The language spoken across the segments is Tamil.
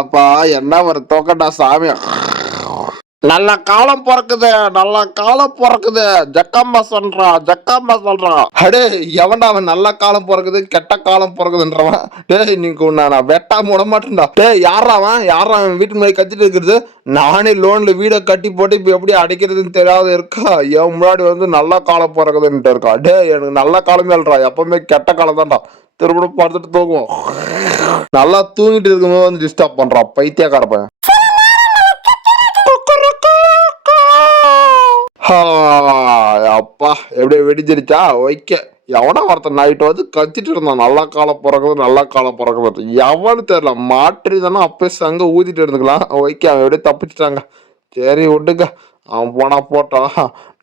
அப்பா என்ன ஒரு தூக்கண்டா சாமி. நல்ல காலம் பொறக்குது, நல்ல காலம் பொறக்குது. ஜக்கம்மா சொல்றான், ஜக்கம்மா சொல்றான். அடே எவன்டா அவன் நல்ல காலம் பொறக்குது, கெட்ட காலம் பொறக்குதுன்றவன். டேய் நீக்கு நான் வெட்டாம விட மாட்டேன்டா. டேய் யாரா அவன் வீட்டு முன்னாடி கத்திட்டு இருக்கிறது. நானே லோன்ல வீடை கட்டி போட்டு இப்ப எப்படி அடைக்கிறதுன்னு தெரியாத இருக்கா. என் முன்னாடி வந்து நல்ல காலம் பொறக்குதுன்ட்டு இருக்கா. டேய் எனக்கு நல்ல காலமே இல்லடா, எப்பவுமே கெட்ட காலம் தான்டா. திரும்ப பார்த்துட்டு தூங்குவோம். நல்லா தூங்கிட்டு இருக்கும்போது வந்து டிஸ்டர்ப் பண்றான் பைத்தியக்கார பையன். அப்பா எப்படி வெடிச்சிருச்சா வைக்க. எவனா ஒருத்தன் நைட்டு வந்து கத்திட்டு இருந்தான் நல்லா காலம் பிறகுது நல்ல காலம் பிறகுது. எவனு தெரியல மாற்றி தானே அப்பயே சங்க ஊதிட்டு இருந்துக்கலாம் வைக்க. அவன் எப்படியே தப்பிச்சுட்டாங்க. சரி விட்டுங்க, அவன் போனா போட்டான்.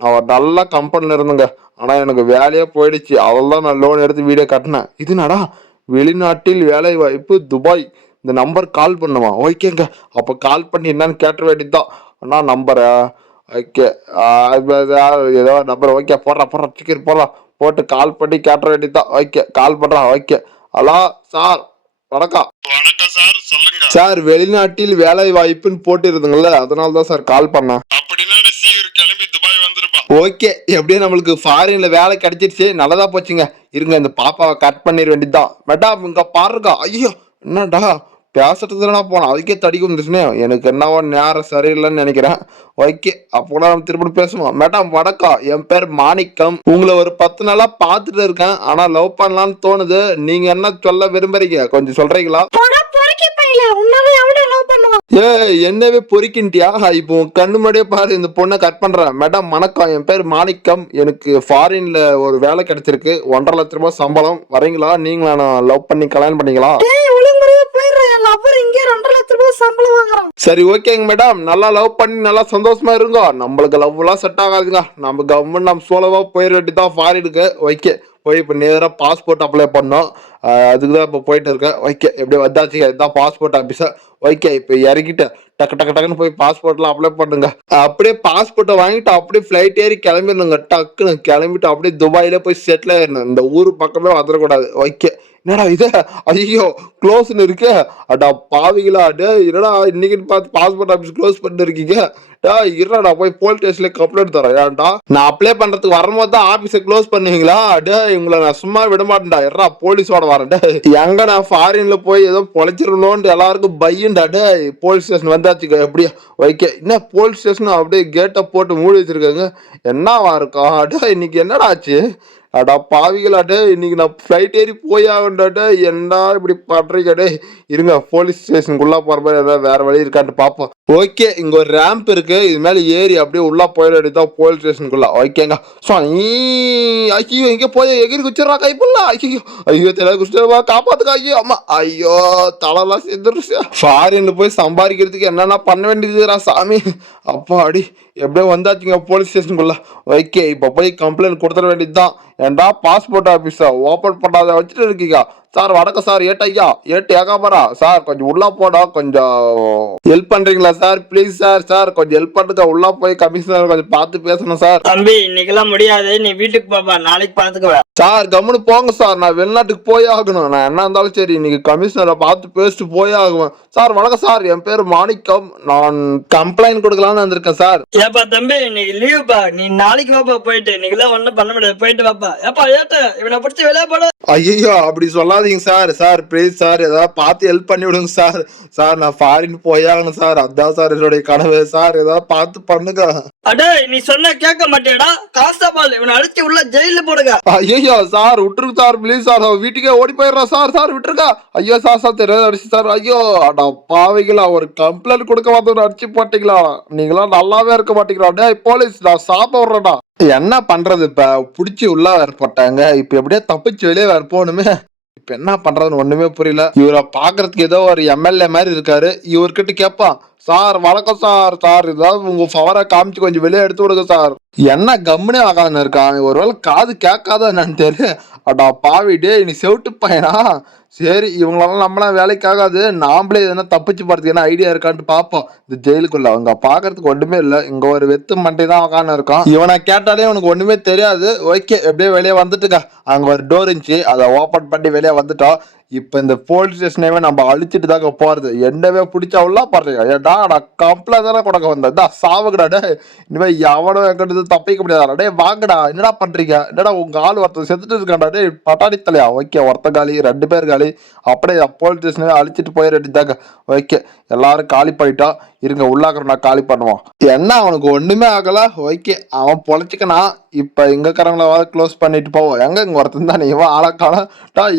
அவன் நல்ல கம்பெனில இருந்துங்க. ஆனா எனக்கு வேலையே போயிடுச்சு. அவள்தான் நான் லோன் எடுத்து வீடே கட்டினேன். இதுனாடா வெளிநாட்டில் வேலை வாய்ப்பு துபாய். இந்த நம்பர் கால் பண்ணுமா ஓகேங்க. அப்ப கால் பண்ணி என்னன்னு கேட்ட வேண்டியதுதான். அண்ணா நம்பரை ஓகே ஏதோ நம்பர் ஓகே போடுறா டிக்கெட் போடுறான். போட்டு கால் பண்ணி கேட்ட வேண்டியதுதான். ஓகே கால் பண்றான். ஓகே ஹலோ சார் வணக்கம். வணக்கம் சார், சொல்லுங்க சார் வெளிநாட்டில் வேலை வாய்ப்புன்னு போட்டு இருந்துங்கல்ல, அதனால தான் சார் கால் பண்ணேன். அப்படின்னா நீ சீக்கிரம் கிளம்பி துபாய் வந்துருப்பா. ஓகே எப்படியும் நம்மளுக்கு ஃபாரின்ல வேலை கிடைச்சிருச்சு, நல்லதா போச்சுங்க. இருங்க இந்த பாப்பாவை கட் பண்ணிட வேண்டியதுதான். மேடம் இங்க பாருங்க. ஐயோ என்னடா பேசுறதுனா போனோம், அதுக்கே தடிக்க வந்துச்சுனே. எனக்கு என்னவோ நேரம் சரியில்லைன்னு நினைக்கிறேன். ஓகே அப்போ நம்ம திருப்பி பேசுவோம். மேடம் வணக்கம், என் பேர் மாணிக்கம். உங்களை ஒரு 10 நாளா பார்த்துட்டு இருக்கேன். ஆனா லவ் பண்ணலாம்னு தோணுது. நீங்க என்ன சொல்ல விரும்புறீங்க கொஞ்சம் சொல்றீங்களா? என்னவே பொறிக்கின்ட்டியா? இப்போ கண்ணு முன்னாடியே பாரு, இந்த பொண்ணை கட் பண்றேன். மேடம் வணக்கம், என் பேர் மாணிக்கம். எனக்கு ஃபாரின்ல ஒரு வேலை கிடைச்சிருக்கு. 1.5 லட்ச ரூபாய் சம்பளம். வரீங்களா? நீங்களா நான் லவ் பண்ணி கல்யாணம் பண்ணீங்களா? சரி ஓகேங்க மேடம், நல்லா லவ் பண்ணி நல்லா சந்தோஷமா இருங்க. நம்மளுக்கு லவ் எல்லாம் செட் ஆகாதுங்க. நம்ம கவர்மெண்ட் நம்ம சோலவா போயிட வேண்டியதான் ஃபாரினுக்கு. ஓகே போய் இப்போ நேராக பாஸ்போர்ட் அப்ளை பண்ணோம். அதுக்கு தான் இப்போ போயிட்டு இருக்கேன். ஓகே எப்படி வந்தாச்சு, இதுதான் பாஸ்போர்ட் ஆஃபீஸர். ஓகே இப்போ இறக்கிட்டு டக்குன்னு போய் பாஸ்போர்ட்லாம் அப்ளை பண்ணுங்க. அப்படியே பாஸ்போர்ட்டை வாங்கிட்டு அப்படியே ஃப்ளைட் ஏறி கிளம்பிடணுங்க. டக்குன்னு கிளம்பிட்டு அப்படியே துபாயில போய் செட்டில் ஆயிடணும். இந்த ஊர் பக்கமே வந்துடக்கூடாது. ஓகே என்னடா இது, ஐயோ க்ளோஸ்ன்னு இருக்கு. அடா பாவிகளா டே, என்னடா இன்னைக்கு பார்த்து பாஸ்போர்ட் ஆஃபீஸ் க்ளோஸ் பண்ணிட்டு இருக்கீங்க. இருடா போய் போலீஸ் ஸ்டேஷன்ல கம்ப்ளைண்ட் தரேன். ஏன்டா நான் அப்ளை பண்றதுக்கு வரும்போது தான் ஆபீஸை க்ளோஸ் பண்ணுவீங்களா? டே உங்களை நான் சும்மா விட மாட்டேன்டா. இருடா போலீஸோட வரேன். டே எங்க நான் ஃபாரின்ல போய் ஏதோ பொழைச்சிடணும்னு எல்லாருக்கும் பையன்டா. டே போலீஸ் ஸ்டேஷன் வந்தாச்சுங்க. எப்படியா ஓகே என்ன போலீஸ் ஸ்டேஷன் அப்படியே கேட்டை போட்டு மூடி வச்சிருக்காங்க. என்னவா இருக்கும்? டே இன்னைக்கு என்னடா ஆச்சு? அடா பாவிகளாட்டே, இன்னைக்கு நான் ஃப்ளைட் ஏறி போய் ஆகண்டாட்டே. என்ன இப்படி பண்றீங்க? டே இருங்க போலீஸ் ஸ்டேஷனுக்குள்ள போற மாதிரி ஏதாவது வேற வழி இருக்கான்னு பாப்போம். ஓகே இங்க ஒரு ரேம்ப் இருக்கு, இது மேல ஏறி அப்படியே உள்ள போயிட வேண்டியதான் போலீஸ் ஸ்டேஷனுக்குள்ள. ஓகேங்க. ஐயோ இங்க போய் எகிரி குச்சிடறா கைப்புள்ள. ஐயோ தெரியாது குச்சிடவா, காப்பாத்துக்கா. ஐயோ அம்மா ஐயோ தலைலாம் சேர்ந்துருச்சு. ஃபாரின்ல போய் சம்பாதிக்கிறதுக்கு என்னென்ன பண்ண வேண்டியதுரா சாமி. அப்பா அடி எப்படியோ வந்தாச்சுங்க போலீஸ் ஸ்டேஷனுக்குள்ள. ஓகே இப்போ போய் கம்ப்ளைண்ட் கொடுத்துட வேண்டியதுதான். ஏன்டா பாஸ்போர்ட் ஆஃபீஸை ஓப்பன் பண்ணாத வச்சுட்டு இருக்கீங்க. சார் வணக்கம் சார், ஏட்டையா ஏட்டு ஏகாமரா சார், கொஞ்சம் உள்ள போடா, கொஞ்சம் ஹெல்ப் பண்றீங்களா சார்? ப்ளீஸ் சார், சார் கொஞ்சம் ஹெல்ப் பண்ணுங்க. உள்ள போய் கமிஷனர் கொஞ்சம் பார்த்து பேசணும் சார். தம்பி இன்னைக்கெல்லாம் முடியாது, நீ வீட்டுக்கு போப்பா, நாளைக்கு பார்த்துக்குவேன். சார் கம்முன்னு போங்க சார், நான் வெளிநாட்டுக்கு போய் ஆகணும். நான் என்ன இருந்தாலும் சரி இன்னைக்கு கமிஷனரை பார்த்து பேசிட்டு போய் ஆகுவேன். சார் வணக்கம் சார், என் பேர் மாணிக்கம். நான் கம்ப்ளைண்ட் கொடுக்கலான்னு வந்திருக்கேன் சார். ஏப்பா தம்பி இன்னைக்கு லீவுப்பா, நீ நாளைக்கு வாப்பா. போயிட்டு இன்னைக்கெல்லாம் ஒன்றும் பண்ண முடியாது, போயிட்டு வாப்பா. ஏப்பா ஏட்டு இவனை பிடிச்சி வெளியே போட. ஐயோ அப்படி சொல்லாதீங்க சார். சார் ப்ளீஸ் சார் ஏதாவது பார்த்து ஹெல்ப் பண்ணி விடுங்க சார். சார் நான் ஃபாரின் போயாகணும் சார், அதான் சார் என்னுடைய கனவு. சார் ஏதாவது பார்த்து பண்ணுங்க. அடே நீ சொன்ன கேட்க மாட்டேடா, கான்ஸ்டபிள் இவனை அடிச்சு உள்ள ஜெயில போடுங்க. ஐயோ சார் விட்டுருக்கு சார், ப்ளீஸ் சார், வீட்டுக்கே ஓடி போயிடுறேன் சார். சார் விட்டுருக்கா. ஐயோ சார் சார் தெரியாது அடிச்சு சார். ஐயோ அடா பாவிங்களா, ஒரு கம்ப்ளைண்ட் கொடுக்க வந்து அடிச்சு போட்டீங்களா? நீங்களாம் நல்லாவே இருக்க மாட்டீங்களா? டே போலீஸ் நான் சாப்பிட விடுறேன்டா. என்ன பண்றது, இப்ப புடிச்சு உள்ள வேற போட்டாங்க. இப்ப எப்படியே தப்பிச்சு வெளியே வேற போகணுமே. இப்ப என்ன பண்றதுன்னு ஒண்ணுமே புரியல. இவரை பாக்குறதுக்கு ஏதோ ஒரு எம்எல்ஏ மாதிரி இருக்காரு. இவர்கிட்ட கேட்பான், சார் வணக்கம் சார், சார் ஏதாவது உங்க பவரை காமிச்சு கொஞ்சம் வெளியே எடுத்து விடுங்க சார். என்ன கம்முனே ஆகாதுன்னு இருக்கான். ஒருவேளை காது கேட்காத என்னன்னு தெரியல. அடா பாவி டே நீ செவிட்டு பையனா? சரி இவங்களெல்லாம் நம்மளாம் வேலைக்கு ஆகாது, நாமளே எதனா தப்பிச்சு போறதுக்கு என்ன ஐடியா இருக்கான்ட்டு பார்ப்போம். இந்த ஜெயிலுக்குள்ள அவங்க பாக்குறதுக்கு ஒண்ணுமே இல்லை. இங்க ஒரு வெத்து மண்டை தான் உட்காந்து இருக்கான். இவனை கேட்டாலே உனக்கு ஒண்ணுமே தெரியாது. ஓகே எப்படியே வெளியே வந்துட்டுங்க. அங்க ஒரு டோர் இருந்துச்சு, அதை ஓபன் பண்ணி வெளியே வந்துட்டோம். இப்ப இந்த போலீஸ் ஸ்டேஷனவே நம்ம அழிச்சிட்டு தாங்க போறது. என்னவே பிடிச்சவளா பாருங்க, ஏடா நான் கம்ப்ளைண்ட் தானே கொடுக்க வந்தேன், சாவுகடா. இனிமே எவனும் எங்கிட்ட தப்பிக்க முடியாதா? டே வாங்கடா, என்னடா பண்றீங்க? என்னடா உங்க ஆள் ஒருத்தர் செத்துட்டு இருக்காண்டா, டே பட்டாணி தலையா? ஓகே, ஒருத்த காலி 2 பேர் காலி. அப்படியே போலீஸ் ஸ்டேஷனவே அழிச்சிட்டு போயிட வேண்டியதாங்க. ஓகே, எல்லாரும் காலி பண்ணிட்டா, இருங்க உள்ளாக்குற நான் காலி பண்ணுவோம். என்ன அவனுக்கு ஒண்ணுமே ஆகல. ஓகே, அவன் பொழைச்சிக்கனா. இப்ப இங்கக்காரங்கள க்ளோஸ் பண்ணிட்டு போவோம். இங்க ஒருத்தன் தான் இவன் ஆளக்காலா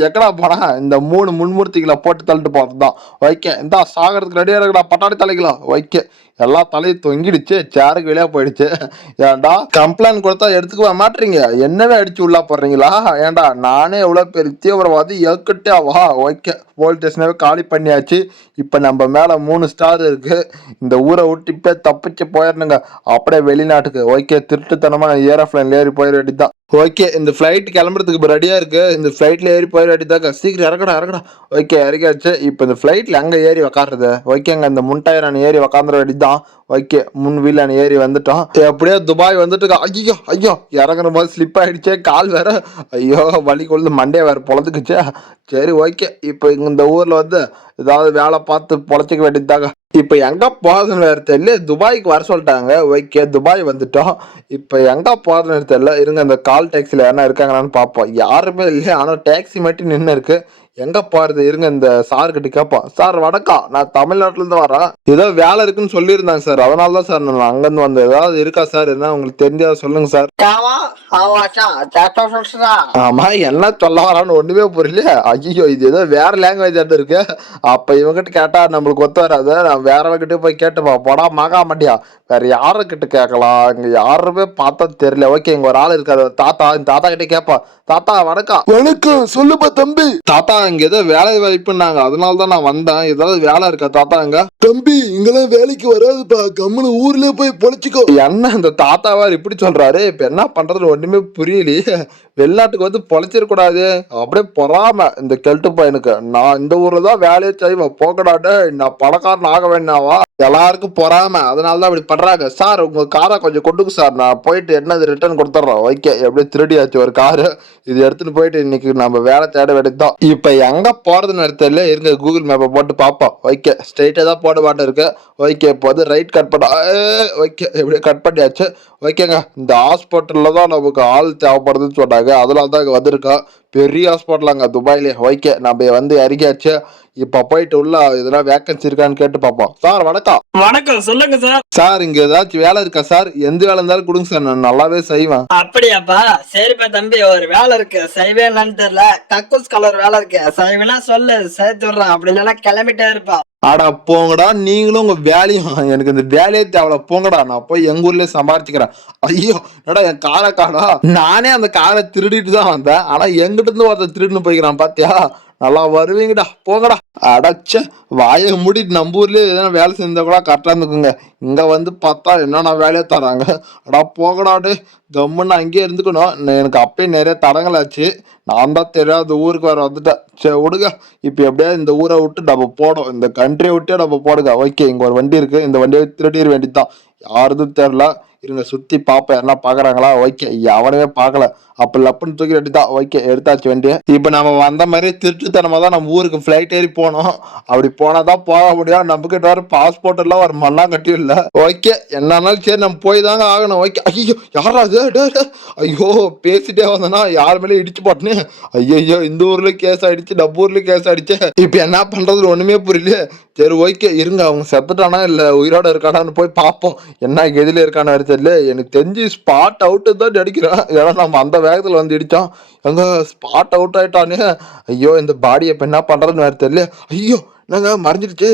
எக்கடா போனா இந்த 3 முன்மூர்த்திகளை போட்டு தள்ளிட்டு போறதுதான். ஓகே, இந்த சாகிறதுக்கு ரெடியா இருக்கடா பட்டாணி தலைகளா. ஓகே, எல்லா தலையும் தொங்கிடுச்சு, சேருக்கு வெளியே போயிடுச்சு. ஏன்டா கம்ப்ளைண்ட் கொடுத்தா எடுத்துக்க மாட்டீங்க? என்னவே அடிச்சு உள்ள போடுறீங்களா? ஏன்டா நானே எவ்வளவு பெரிய தீவிரவாதி எக்கிட்டே வா. ஓகே, போலீஸ் ஸ்டேஷனவே காலி பண்ணியாச்சு. இப்ப நம்ம மேல 3 ஸ்டார் இருக்கு. இந்த ஊரை விட்டு இப்ப தப்பிச்சு போயிடணுங்க, அப்படியே வெளிநாட்டுக்கு. ஓகே, திருட்டுத்தனமா ஏரோப்ளைன்ல ஏறி போயிட வேண்டியதுதான். ஓகே, இந்த ஃபிளைட் கிளம்புறதுக்கு இப்போ ரெடியா இருக்கு. இந்த ஃபிளைட்ல ஏறி போயிட வேண்டியதாங்க. சீக்கிரம் இறக்கடா. ஓகே, இறக்கியாச்சு. இப்போ இந்த ஃபிளைட்ல எங்க ஏறி உக்காடுறது? ஓகேங்க, இந்த முன்டயரான ஏறி உக்காந்துட வேண்டியதுதான். ஓகே, முன் வீலான ஏறி வந்துட்டோம். எப்படியோ துபாய் வந்துட்டு. ஐயோ இறங்குற போது ஸ்லிப் ஆயிடுச்சே, கால் வேற. ஐயோ, வலி கொண்டு மண்டே வேற பொழந்துக்குச்சே. சரி, ஓகே, இப்போ இந்த ஊர்ல வந்து ஏதாவது வேலை பார்த்து பொழைச்சிக்க வேண்டியதாங்க. இப்ப எங்க போறதுன்னு வேற தெரியல. துபாய்க்கு வர சொல்லிட்டாங்க. ஓகே, துபாய் வந்துட்டோம். இப்ப எங்க போறதுன்னு தெரியல. இருங்க, இந்த கால் டாக்ஸில யாரா இருக்காங்களான்னு பாப்போம். யாருமே இல்லையா, ஆனா டாக்ஸி மட்டும் நின்று இருக்கு. எங்க போறது? இருங்க, இந்த சார் கிட்ட கேட்போம். சார் வணக்கம், நான் தமிழ்நாட்டுல இருந்து வரேன். ஏதோ வேலை இருக்குன்னு சொல்லியிருந்தாங்க சார், அதனாலதான் சார் நான் அங்கிருந்து வந்தேன். ஏதாவது இருக்கா சார்? என்ன உங்களுக்கு தெரிஞ்சா சொல்லுங்க சார். ஆமா, என்ன சொல்ல வரான்னு ஒண்ணுமே புரியல. ஐயோ, இது ஏதோ வேற லாங்குவேஜ் இருக்கு. அப்ப இவங்கிட்ட கேட்டா நம்மளுக்கு ஒத்து வராது. நான் வேறவங்கிட்ட போய் கேட்டுப்பா. போடா மகா மாட்டியா, வேற யாருக்கிட்ட கேட்கலாம்? இங்க யாருமே பார்த்தா தெரியல. ஓகே, இங்க ஒரு ஆள் இருக்காரு, தாத்தா. இந்த தாத்தா கிட்ட கேட்பா. தாத்தா வணக்கம். வணக்கம், சொல்லுப்பா தம்பி. தாத்தா, இங்க ஏதோ வேலை வாய்ப்புன்னாங்க, அதனாலதான் நான் வந்தேன். ஏதாவது வேலை இருக்கா தாத்தா? இங்க தம்பி இங்கெல்லாம் வேலைக்கு வராதுப்பா, கம்முனு ஊர்ல போய் பொழைச்சிக்கோ. என்ன இந்த தாத்தாவா இப்படி சொல்றாரு? இப்ப என்ன பண்றது ஒண்ணுமே புரியலையே. வெளிநாட்டுக்கு வந்து பொழைச்சிடக்கூடாது, அப்படியே பொறாம இந்த கெல்ட்டு பையனுக்கு. நான் இந்த ஊர்ல தான் வேலையை செய்வேன், போகடாட்டு நான் பணக்காரன் ஆக வேண்டாவா? எல்லாருக்கும் பொறாம, அதனாலதான் இப்படி பண்றாங்க. சார் உங்க காரை கொஞ்சம் கொண்டுக்கு சார், நான் போயிட்டு என்னது ரிட்டர்ன் கொடுத்துட்றோம். ஓகே, எப்படியே திருடியாச்சு ஒரு காரு. இது எடுத்துட்டு போயிட்டு இன்னைக்கு நம்ம வேலை தேட வேண்டியதுதான். இப்ப எங்க போறதுன்னு இடத்துல இருங்க, கூகுள் மேப்பை போட்டு பார்ப்போம். ஓகே, ஸ்ட்ரைட்டா தான் போட மாட்டேன் இருக்கு. ஓகே, இப்போ வந்து ரைட் கட் பண்ண. ஓகே, எப்படியே கட் பண்ணியாச்சு. ஓகேங்க, இந்த ஹாஸ்பிட்டல்ல தான் நமக்கு ஆள் தேவைப்படுதுன்னு சொன்னாங்க, அதனால தான் இங்க வந்திருக்கோம். பெரிய ஹாஸ்பிட்டலாங்க துபாயிலே. ஓகே, நம்ம வந்து இறங்கியாச்சு. இப்ப போயிட்டு உள்ள இதெல்லாம் வேகன்சி இருக்கான்னு கேட்டு பார்ப்போம். சார் வணக்கம். வணக்கம், சொல்லுங்க சார். சார் இங்க ஏதாச்சும் வேலை இருக்கா சார்? எந்த வேலை இருந்தாலும் கொடுங்க சார், நான் நல்லாவே செய்வேன். அப்படியாப்பா, சரிப்பா தம்பி, ஒரு வேலை இருக்கு, செய்வேன்னு தெரியல. கக்கூஸ் கலர் வேலை இருக்கு, செய்வேனா சொல்லு, சேர்த்து விடுறேன். அப்படி இல்லைன்னா கிளம்பிட்டே இருப்பா. அடா போங்கடா, நீங்களும் உங்க வேலையும். எனக்கு இந்த வேலையே தேவை, போங்கடா. நான் போய் எங்க ஊர்லயே சம்பாரிச்சுக்கிறேன். ஐயோ, என்னடா என் காரை காணா. நானே அந்த காரை திருடிட்டு தான் வந்தேன், ஆனா எங்கிட்ட இருந்து ஒருத்தர் திருடுன்னு போய்க்கிறான் பாத்தியா? நல்லா வருவீங்கடா, போங்கடா. அடச்ச, வாயை மூடிட்டு நம்ம ஊர்லயே எதனா வேலை செஞ்சா கூட கரெக்டா இருந்துக்குங்க. இங்க வந்து பார்த்தா என்னன்னா வேலையை தராங்க. அடா போகடாடு, கம்முன்னு அங்கேயே இருந்துக்கணும். எனக்கு அப்பயே நிறைய தடங்கள் ஆச்சு, நான் தான் தெரியாத ஊருக்கு வர வந்துட்டேன். சரி விடுங்க, இப்ப எப்படியா இந்த ஊரை விட்டு நம்ம போடும், இந்த கண்ட்ரியை விட்டே நம்ம போடுங்க. ஓகே, இங்க ஒரு வண்டி இருக்கு, இந்த வண்டியை திருடிட வேண்டியதுதான். யாருதும் தெரியல, இருங்க சுத்தி பாப்பேன், என்ன பாக்குறாங்களா. ஓகே, அவனவே பாக்கல, அப்ப லப்புன்னு தூக்கி வேண்டியதான். ஓகே, எடுத்தாச்சு வண்டியை. இப்ப நம்ம வந்த மாதிரி திருட்டுத்தனமா தான் நம்ம ஊருக்கு பிளைட் ஏறி போனோம். அப்படி போனாதான் போக முடியும். நம்ம கிட்ட வர பாஸ்போர்ட் எல்லாம் ஒரு மண்ணாங்கட்டியும் இல்ல. ஓகே, என்னன்னாலும் சரி, நம்ம போய் தாங்க ஆகணும். ஓகே, ஐயோ யாரா அது? ஐயோ, பேசிட்டே வந்தனா யார் மேலே இடிச்சு போட்டனே. ஐயோ, இந்த ஊர்ல கேஸ் ஆயிடுச்சு, நம்ம ஊர்ல கேஸ் ஆயிடுச்சு. இப்ப என்ன பண்றது ஒண்ணுமே புரியல. சரி ஓகே, இருங்க, அவங்க செத்துட்டானா இல்ல உயிரோட இருக்கானான்னு போய் பார்ப்போம். என்ன கெதில இருக்கான்னு தெரியல. எனக்கு தெரிஞ்சு ஸ்பாட் அவுட் தான் அடிக்கிறான், ஏன்னா நம்ம அந்த வேகத்துல வந்து இடிச்சோம். எங்க ஸ்பாட் அவுட் ஆயிட்டானே. ஐயோ, இந்த பாடியை இப்ப என்ன பண்றதுன்னு வேற தெரியல. ஐயோ, நாங்க மறைஞ்சிருச்சு.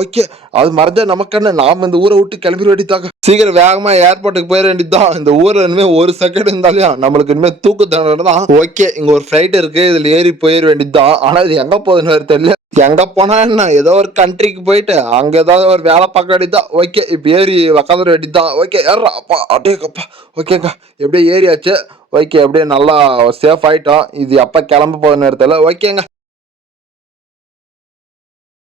ஓகே, அது மறைஞ்சா நமக்கு என்ன, நாம இந்த ஊரை விட்டு கிளம்பிட வேண்டியதாங்க. சீக்கிரம் வேகமா ஏர்போர்ட்டுக்கு போயிட வேண்டியதுதான். இந்த ஊர்ல இனிமே ஒரு செகண்ட் இருந்தாலும் நம்மளுக்கு இனிமே தூக்கு தண்டனை தான். ஓகே, இங்க ஒரு ஃபிளைட் இருக்கு, இதுல ஏறி போயிட வேண்டியதுதான். ஆனா இது எங்க போகுதுன்னு வேற தெரியல. எங்க போனா என்ன, ஏதோ ஒரு கண்ட்ரிக்கு போயிட்டு அங்க ஏதாவது ஒரு வேலை பார்க்க வேண்டியதுதான். ஓகே, இப்ப ஏறி உக்காந்துட வேண்டியதுதான். ஓகே, ஏறா அப்பா, அட்டேக்கப்பா. ஓகேக்கா, எப்படியே ஏறியாச்சு. ஓகே, அப்படியே நல்லா சேஃப் ஆயிட்டோம். இது எப்ப கிளம்ப போகுதுன்னு தெரியல. ஓகேங்க,